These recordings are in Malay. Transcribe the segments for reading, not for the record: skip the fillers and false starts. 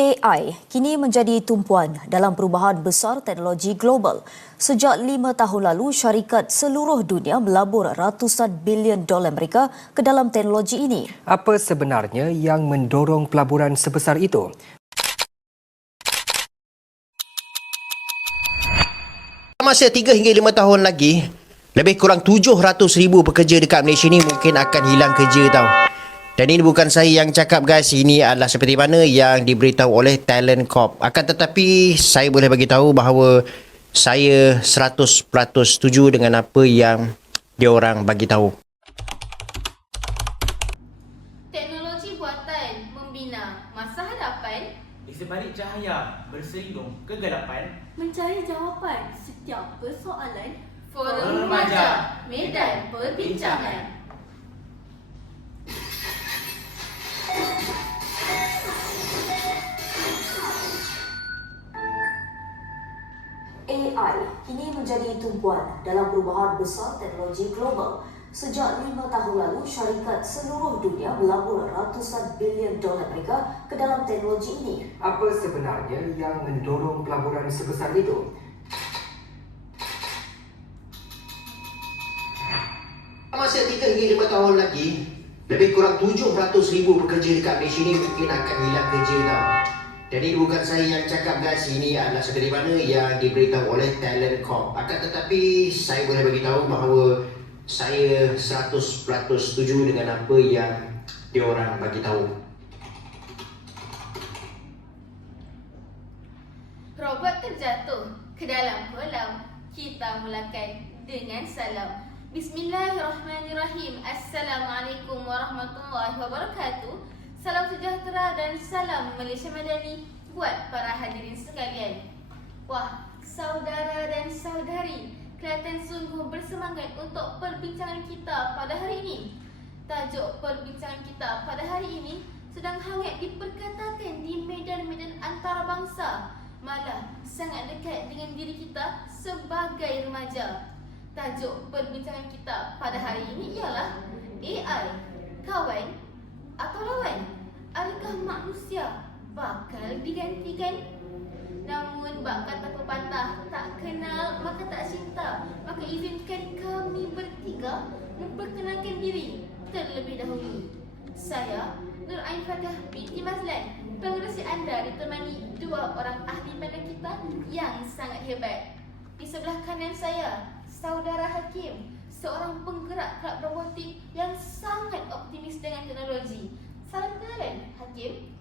AI kini menjadi tumpuan dalam perubahan besar teknologi global. Sejak 5 tahun lalu, syarikat seluruh dunia melabur ratusan bilion dolar Amerika ke dalam teknologi ini. Apa sebenarnya yang mendorong pelaburan sebesar itu? Masa 3 hingga 5 tahun lagi, lebih kurang 700,000 pekerja dekat Malaysia ni mungkin akan hilang kerja tau. Dan ini bukan saya yang cakap guys, ini adalah seperti mana yang diberitahu oleh Talent Corp. Akan tetapi saya boleh bagi tahu bahawa saya 100% setuju dengan apa yang diorang bagi tahu. Teknologi buatan membina masa hadapan, Di sebalik cahaya berselindung kegelapan, mencari jawapan setiap persoalan. Forum Remaja, Medan Perbincangan. AI kini menjadi tumpuan dalam perubahan besar teknologi global. Sejak 5 tahun lalu, syarikat seluruh dunia melabur ratusan bilion dolar Amerika ke dalam teknologi ini. Apa sebenarnya yang mendorong pelaburan sebesar itu? Masa 3 hingga 5 tahun lagi, lebih kurang 700,000 pekerja dekat Malaysia ni mungkin akan hilang kerja tau. Dan ini bukan saya yang cakap guys, ini adalah seperti mana yang diberitahu oleh Talent Corp. Akan tetapi saya boleh bagi tahu bahawa saya 100% setuju dengan apa yang diorang bagi tahu. Robot terjatuh ke dalam kolam. Kita mulakan dengan salam. Bismillahirrahmanirrahim. Assalamualaikum warahmatullahi wabarakatuh. Salam sejahtera dan salam Malaysia Madani buat para hadirin sekalian. Wah, saudara dan saudari, kelihatan sungguh bersemangat untuk perbincangan kita pada hari ini. Tajuk perbincangan kita pada hari ini sedang hangat diperkatakan di medan-medan antarabangsa, malah sangat dekat dengan diri kita sebagai remaja. Tajuk perbincangan kita pada hari ini ialah AI, kawan atau lawan? Adakah manusia bakal digantikan? Namun bak kata pepatah, tak kenal maka tak cinta. Maka izinkan kami bertiga memperkenalkan diri terlebih dahulu. Saya Nur Ain Fatah binti Mazlan, pengerusi anda ditemani dua orang ahli pandang kita yang sangat hebat. Di sebelah kanan saya, Saudara Hakim, seorang penggerak kelab robotik yang sangat optimis dengan teknologi. Salam kenalan, Hakim.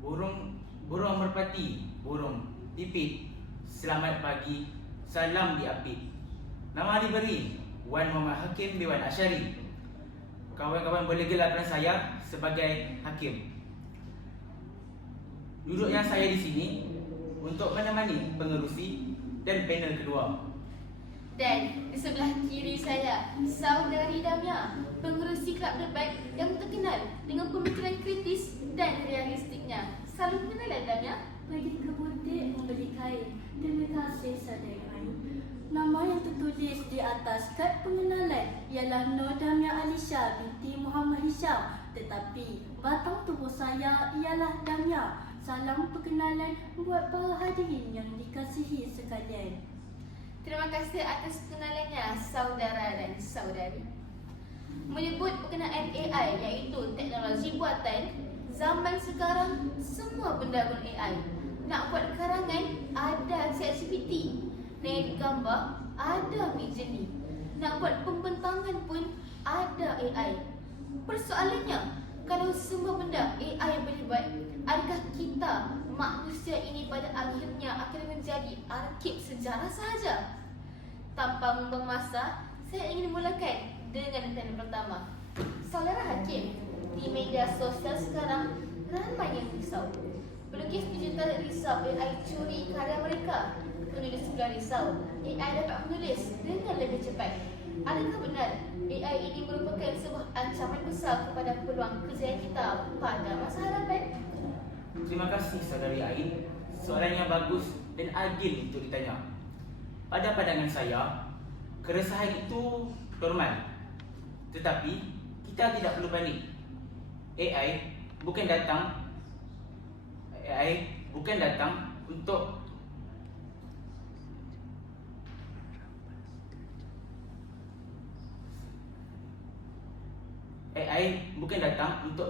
burung merpati, burung pipit, selamat pagi, salam diapit. Nama diberi Wan Muhammad Hakim Dewan Asyari. Kawan-kawan boleh gelarkan saya sebagai Hakim. Duduknya saya di sini untuk menemani pengerusi dan panel kedua. Dan di sebelah kiri saya, Saudari Damia, pengerusi kelab debat yang terkenal dengan pemikiran kritis dan realistiknya. Salam kenalan, Damia. Pergi ke butik membeli kain. Terima kasih saudari Ain. Nama yang tertulis di atas kad pengenalan ialah Nur Damia Alisha binti Muhammad Hisham. Tetapi batang tubuh saya ialah Damia. Salam perkenalan buat para hadirin yang dikasihi sekalian. Terima kasih atas kenalannya, saudara dan saudari. Menyebut berkenaan AI iaitu teknologi buatan, zaman sekarang semua benda guna AI. Nak buat karangan, ada ChatGPT. Nak gambar, ada Midjourney. Nak buat pembentangan pun ada AI. Persoalannya, kalau semua benda AI boleh buat, adakah kita manusia ini pada akhirnya akan menjadi arkib sejarah sahaja? Tanpa membuang masa, saya ingin mulakan dengan tanya pertama. Saudara Hakim, di media sosial sekarang ramai yang risau. Pelukis digital risau AI curi karya mereka. Penulis juga risau AI dapat menulis dengan lebih cepat. Adakah benar AI ini merupakan sebuah ancaman besar kepada peluang kerjaya kita pada masa hadapan? Terima kasih saudari Ain. Soalan yang bagus dan adil untuk ditanya. Pada pandangan saya, keresahan itu normal. Tetapi kita tidak perlu panik. AI bukan datang AI bukan datang untuk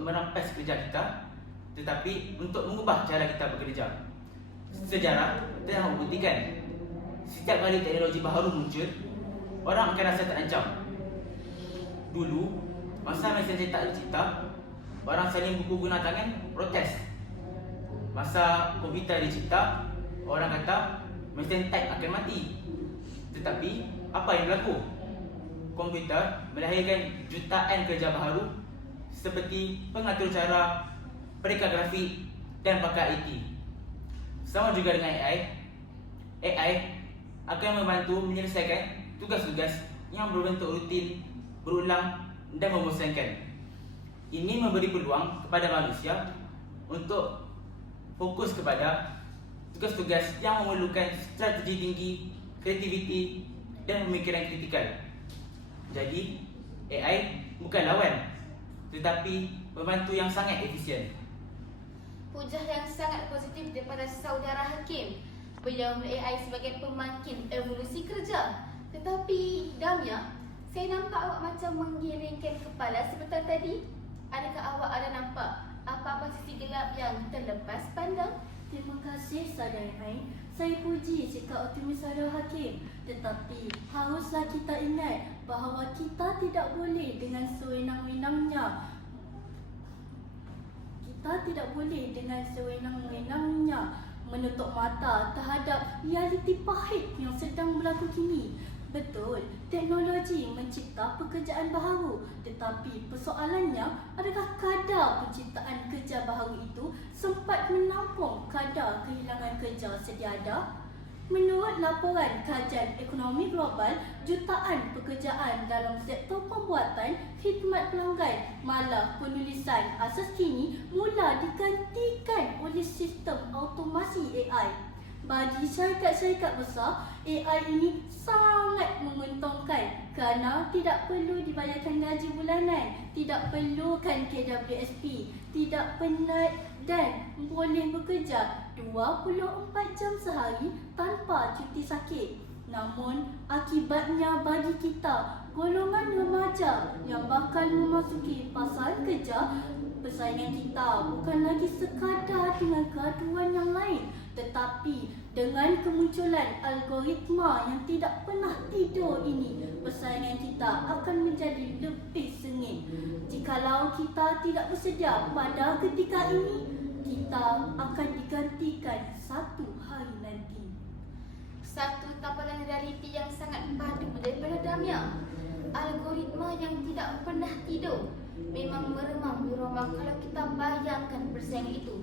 merampas kerja kita, tetapi untuk mengubah cara kita bekerja. Sejarah telah membuktikan setiap kali teknologi baru muncul, orang akan rasa terancam. Dulu, masa mesin cetak dicipta, orang saling buku guna tangan protes. Masa komputer dicipta, orang kata mesin type akan mati. Tetapi apa yang berlaku? Komputer melahirkan jutaan kerja baru seperti pengatur cara, pereka grafik dan pakar IT. Sama juga dengan AI akan membantu menyelesaikan tugas-tugas yang berbentuk rutin, berulang dan membosankan. Ini memberi peluang kepada manusia untuk fokus kepada tugas-tugas yang memerlukan strategi tinggi, kreativiti dan pemikiran kritikal. Jadi, AI bukan lawan, tetapi pembantu yang sangat efisien. Hujah yang sangat positif daripada saudara Hakim. Beliau melihat AI sebagai pemakin evolusi kerja. Tetapi, Damia, saya nampak awak macam menggelengkan kepala sebentar tadi. Adakah awak ada nampak apa-apa sisi gelap yang terlepas pandang? Terima kasih saudara Ain. Saya puji sikap optimis saudara Hakim. Tetapi haruslah kita ingat bahawa kita tidak boleh dengan sewenang-wenangnya menutup mata terhadap realiti pahit yang sedang berlaku kini. Betul, teknologi mencipta pekerjaan baharu, tetapi persoalannya adakah kadar penciptaan kerja baharu itu sempat menampung kadar kehilangan kerja sedia ada? Menurut laporan Kajian Ekonomi Global, jutaan pekerjaan dalam sektor pembuatan, khidmat pelanggan, malah penulisan asas kini mula digantikan oleh sistem automasi AI. Bagi syarikat-syarikat besar, AI ini sangat menguntungkan kerana tidak perlu dibayarkan gaji bulanan, tidak perlukan KWSP, tidak penat dan boleh bekerja 24 jam sehari tanpa cuti sakit. Namun, akibatnya bagi kita, golongan remaja yang bakal memasuki pasaran kerja, persaingan kita bukan lagi sekadar dengan graduan yang lain, tetapi dengan kemunculan algoritma yang tidak pernah tidur ini, persaingan kita akan menjadi lebih sengit. Jikalau kita tidak bersedia pada ketika ini, kita akan digantikan satu hari nanti. Satu tamparan realiti yang sangat padu daripada Damia. Algoritma yang tidak pernah tidur memang meremang di ruang kalau kita bayangkan persaingan itu.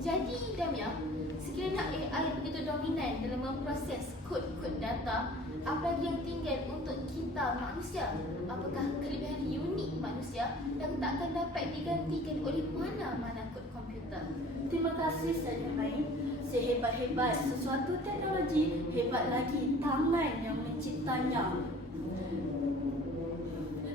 Jadi Damia, sekiranya AI begitu dominan dalam memproses kod-kod data, apa yang tinggal untuk kita manusia? Apakah kelebihan unik manusia yang tak akan dapat digantikan oleh mana-mana kod komputer? Terima kasih Saudara Ain. Sehebat-hebat sesuatu teknologi, hebat lagi tangan yang menciptanya.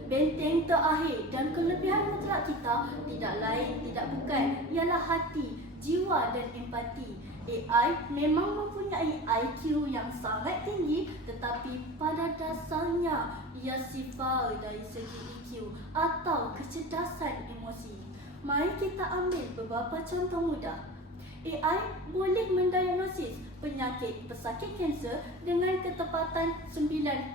Benteng terakhir dan kelebihan mutlak kita tidak lain tidak bukan ialah hati, jiwa dan empati. AI memang mempunyai IQ yang sangat tinggi, tetapi pada dasarnya ia sifar dari segi EQ atau kecerdasan emosi. Mari kita ambil beberapa contoh mudah. AI boleh mendiagnosis penyakit pesakit kanser dengan ketepatan 99%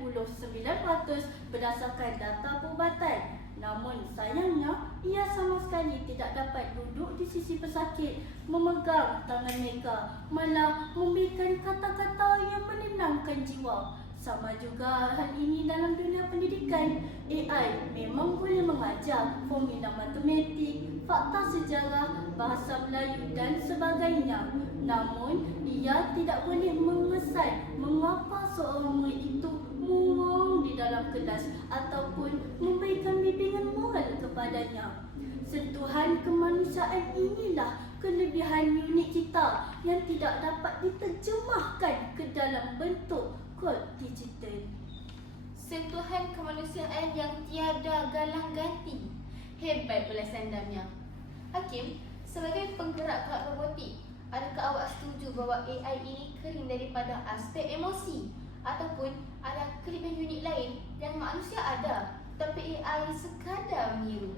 berdasarkan data perubatan. Namun sayangnya, ia sama sekali tidak dapat duduk di sisi pesakit, memegang tangan mereka, malah memberikan kata-kata yang menenangkan jiwa. Sama juga hal ini dalam dunia pendidikan. AI memang boleh mengajar formula matematik, fakta sejarah, bahasa Melayu dan sebagainya. Namun, ia tidak boleh mengesan mengapa seorang murid itu murung di dalam kelas ataupun memberikan bimbingan moral kepadanya. Sentuhan kemanusiaan inilah kelebihan unik kita yang tidak dapat diterjemahkan ke dalam bentuk kod digital. Sentuhan kemanusiaan yang tiada galang ganti. Hebat ulasan Damia. Hakim, sebagai penggerak kelab robotik, Adakah awak setuju bahawa AI ini kering daripada aspek emosi? Ataupun ada kelebihan unik lain yang manusia ada tapi AI sekadar meniru?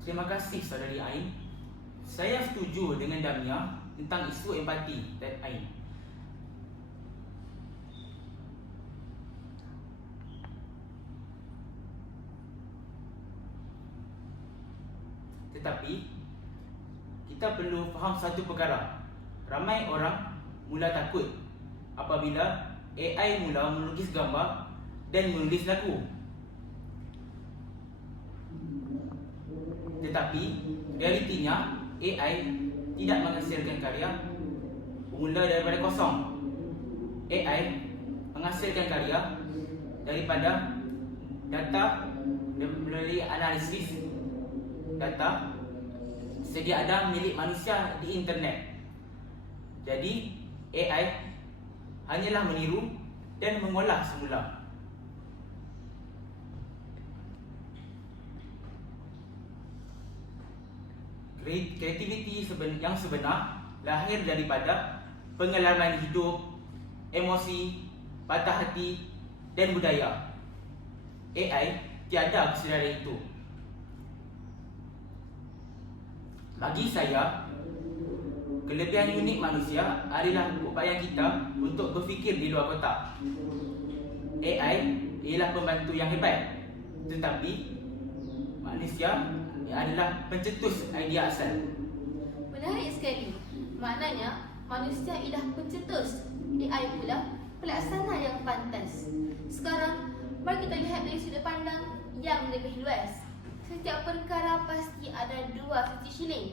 Terima kasih saudari Ain. Saya setuju dengan Damia tentang isu empati dan Ain. Tetapi kita perlu faham satu perkara. Ramai orang mula takut apabila AI mula melukis gambar dan menulis lagu. Tetapi realitinya AI tidak menghasilkan karya bermula daripada kosong. AI menghasilkan karya daripada data melalui analisis data sedia ada milik manusia di internet. Jadi AI hanyalah meniru dan mengolah semula. Kreativiti yang sebenar lahir daripada pengalaman hidup, emosi, patah hati dan budaya. AI tiada kesedaran itu. Bagi saya, kelebihan unik manusia adalah upaya kita untuk berfikir di luar kotak. AI ialah pembantu yang hebat, tetapi manusia adalah pencetus idea asal. Menarik sekali. Maknanya manusia ialah pencetus, AI pula pelaksana yang pantas. Sekarang mari kita lihat dari sudut pandang yang lebih luas. Setiap perkara pasti ada dua sisi shilling.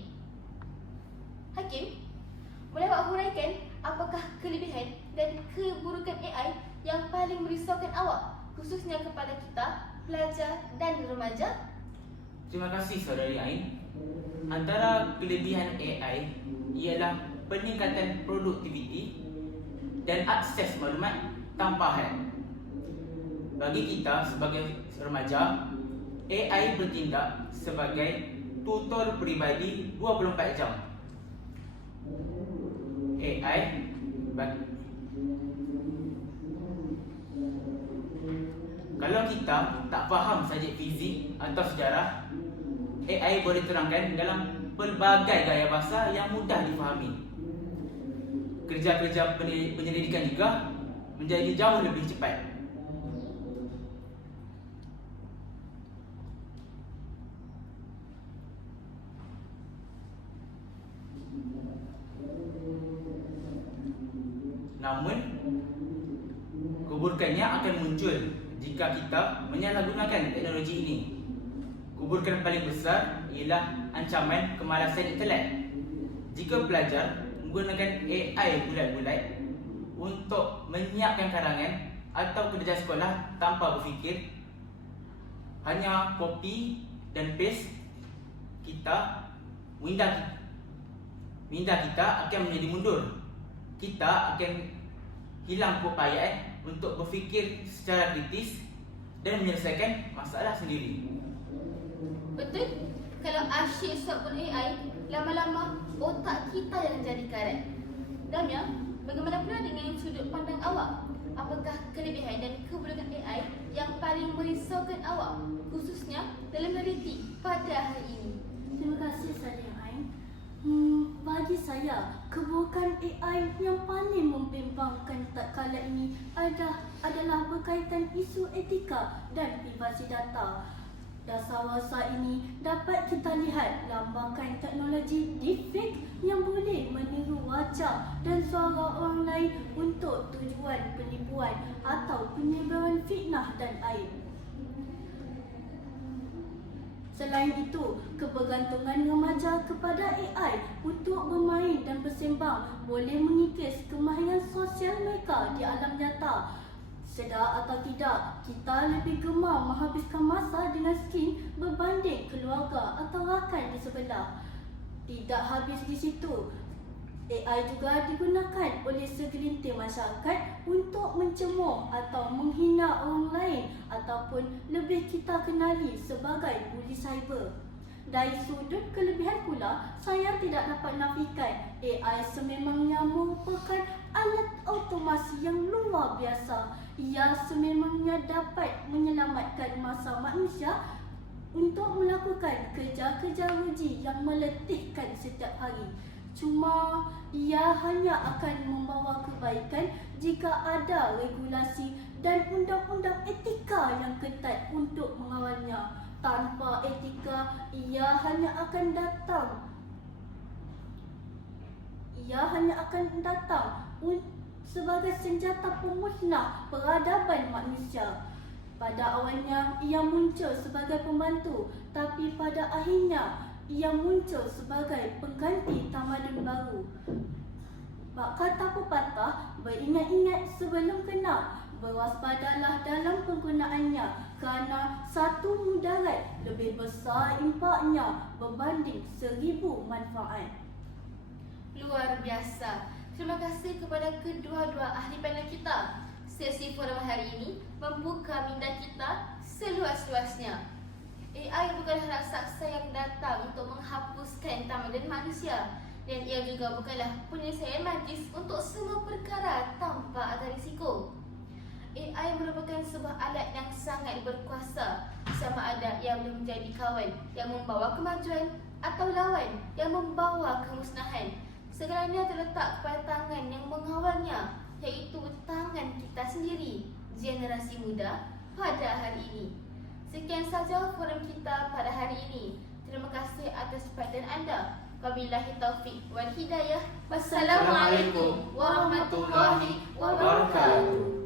Hakim, boleh awak huraikan apakah kelebihan dan keburukan AI yang paling merisaukan awak, khususnya kepada kita, pelajar dan remaja? Terima kasih saudari Ain. Antara kelebihan AI ialah peningkatan produktiviti dan akses maklumat tanpa had. Bagi kita sebagai remaja, AI bertindak sebagai tutor peribadi 24 jam. AI kalau kita tak faham subjek fizik atau sejarah, AI boleh terangkan dalam pelbagai gaya bahasa yang mudah difahami. Kerja-kerja penyelidikan juga menjadi jauh lebih cepat. Namun, keburukannya akan muncul jika kita menyalahgunakan teknologi ini. Keburukan paling besar ialah ancaman kemalasan intelek. Jika pelajar menggunakan AI bulat-bulat untuk menyiapkan karangan atau kerja sekolah tanpa berfikir, hanya copy dan paste, minda kita akan menjadi mundur. Kita akan hilang keupayaan untuk berfikir secara kritis dan menyelesaikan masalah sendiri. Betul? Kalau asyik suap pun AI, lama-lama otak kita yang jadi karat. Damia, bagaimana pula dengan sudut pandang awak? Apakah kelebihan dan keburukan AI yang paling merisaukan awak, khususnya dalam realiti pada hari ini? Terima kasih Saudara Ain. Bagi saya, keburukan AI yang paling membimbangkan tatkala ini adalah berkaitan isu etika dan privasi data. Dasar-dasar ini dapat kita lihat lambakan teknologi deepfake yang boleh meniru wajah dan suara orang lain untuk tujuan penipuan atau penyebaran fitnah dan aib. Selain itu, kebergantungan remaja kepada AI untuk bermain dan bersembang boleh mengikis kemahiran sosial mereka di alam nyata. Sedar atau tidak, kita lebih gemar menghabiskan masa dengan skrin berbanding keluarga atau rakan di sebelah. Tidak habis di situ, AI juga digunakan oleh segelintir masyarakat untuk mencemooh atau menghina orang lain ataupun lebih kita kenali sebagai buli cyber. Dari sudut kelebihan pula, saya tidak dapat nafikan AI sememangnya merupakan alat otomasi yang luar biasa. Ia sememangnya dapat menyelamatkan masa manusia untuk melakukan kerja-kerja uji yang meletihkan setiap hari. Cuma ia hanya akan membawa kebaikan jika ada regulasi dan undang-undang etika yang ketat untuk mengawalnya. Tanpa etika, ia hanya akan datang sebagai senjata pemusnah peradaban manusia. Pada awalnya, ia muncul sebagai pembantu, tapi pada akhirnya, ia muncul sebagai pengganti tamadun baru. Kata pepatah, beringat-ingat sebelum kena. Berwaspadalah dalam penggunaannya kerana satu mudarat lebih besar impaknya berbanding 1000 manfaat. Luar biasa. Terima kasih kepada kedua-dua ahli panel kita. Sesi forum hari ini membuka minda kita seluas-luasnya. AI bukanlah raksasa yang datang untuk menghapuskan tamadun manusia, dan ia juga bukanlah penyelesaian magis untuk semua perkara tanpa ada risiko. AI merupakan sebuah alat yang sangat berkuasa, sama ada ia boleh menjadi kawan yang membawa kemajuan atau lawan yang membawa kemusnahan. Segalanya terletak pada tangan yang mengawalnya, iaitu tangan kita sendiri, generasi muda pada hari ini. Sekian saja forum kita pada hari ini. Terima kasih atas perhatian anda. Wabillahi taufiq wal hidayah. Wassalamualaikum warahmatullahi wabarakatuh.